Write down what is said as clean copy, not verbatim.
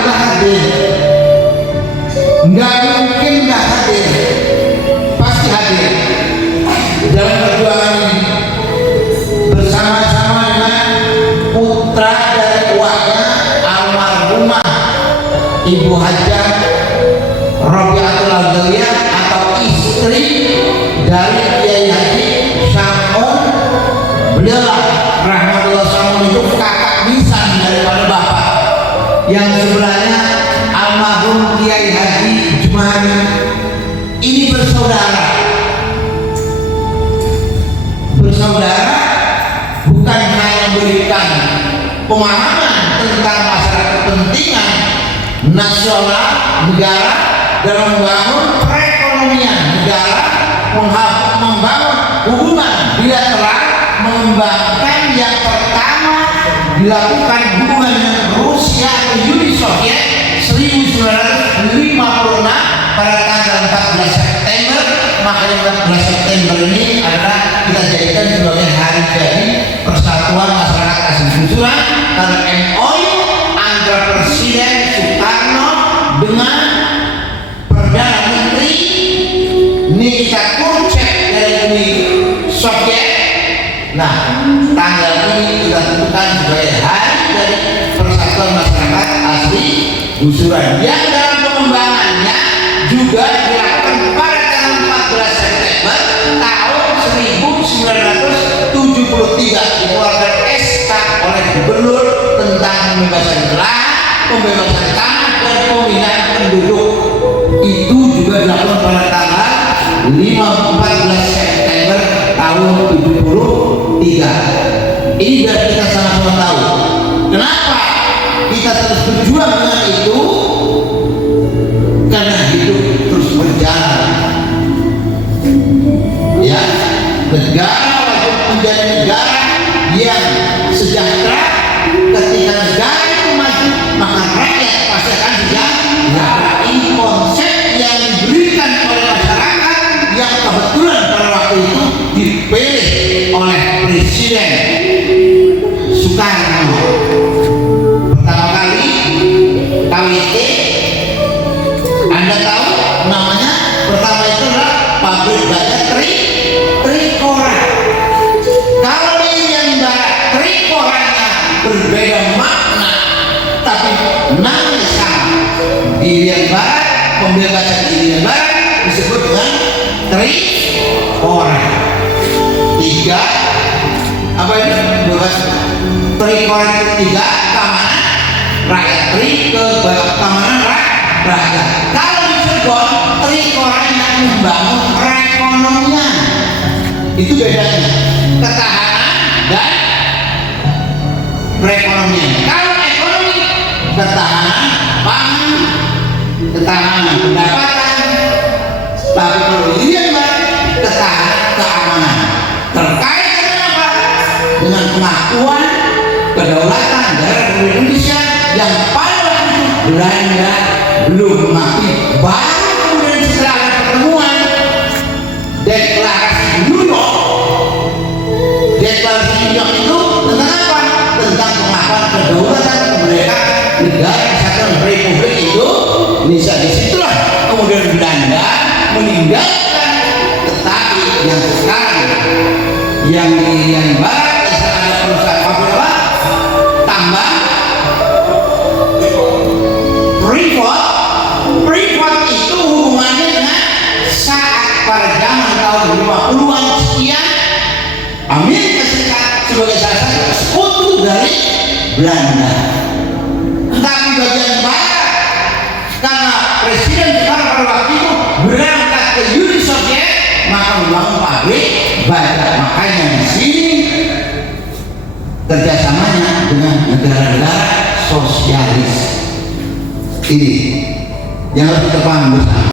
kita hadir, nggak mungkin nggak hadir, pasti hadir dalam perjuangan ini bersama-sama dengan putra dari uaknya almarhumah Ibu Hajah Robiatul Adawiyah atau istri dari Kiai Haji Samun. Beliau rahmatullah Samun itu kakak nisan daripada bapak. Yang sebelahnya almarhum Kiai Haji Jumani. Ini bersaudara. Bersaudara bukan hanya memberikan pemahaman tentang masalah kepentingan nasional negara dalam membangun perekonomian negara, membangun hubungan bilateral, mengembangkan yang pertama dilakukan hubungan dengan Rusia atau Uni Soviet 1956 pada tanggal 14 September. Makanya 14 September ini adalah kita jadikan sebagai hari jadi Persatuan Masyarakat Asli Gusuran karena MOU antara Presiden Soekarno dengan Perdana Menteri Nikita Khrushchev dari Uni Soviet. Nah, tanggal ini kita tentukan sebagai hari dari Persatuan Masyarakat Asli Gusuran yang dalam pengembangannya juga dilakukan pada tanggal 14 September tahun 1973 dikeluarkan SK oleh Gubernur tentang pembebasan lahan, pembebasan tanah dan pemindahan penduduk. Itu juga dilakukan pada tanggal 14 September tahun 73. Ini biar kita sama-sama tahu kenapa kita terus berjuang dengan itu, karena hidup terus berjalan. Ya, negara wajib menjadi negara yang sejahtera. Ketika negara itu maju, maka rakyat pasti akan sejahtera. Ini konsep yang diberikan oleh masyarakat yang kebetulan pada waktu itu dipilih oleh Presiden Soekarno. Pertama kali KWT, Anda tahu namanya pertama itu adalah pabrik baja Trikora. Kalau di Irian Barat Trikoranya berbeda makna, tapi namanya sama. Di Irian Barat, pembebasan Irian Barat disebut dengan Trikora. Tiga, apa itu? Bebas Trikora itu tiga, keamanan rakyat, keamanan rakyat. Kalau di Cirebon, Trikora yang membangun perekonomian. Itu bedanya, ketahanan dan perekonomian. Kalau ekonomi, ketahanan pangan, ketahanan pendapatan. Tapi kalau Irian Barat, ketahanan keamanan. Terkait dengan apa? Dengan pengakuan kedaulatan daerah Republik Indonesia yang pada waktu itu Belanda belum mengakui. Baru kemudian setelah ada pertemuan deklarasi New York. Deklarasi New York itu tentang apa? Tentang pengakuan kedaulatan kemerdekaan negara kesatuan Republik Indonesia. Disitulah kemudian Belanda meninggalkan. Tetapi yang sekarang yang di Irian Barat ada perusahaan pabrik apa? Tambang Freeport itu hubungannya dengan saat pada zaman tahun 50-an sekian Amerika Serikat sebagai salah satu sekutu dari Belanda. Tapi bagian barat karena Presiden Soekarno pada waktu itu berangkat ke Uni Soviet, maka membangun pabrik baja. Makanya di sini kerjasamanya dengan negara-negara sosialis. Ini yang harus kita paham bersama.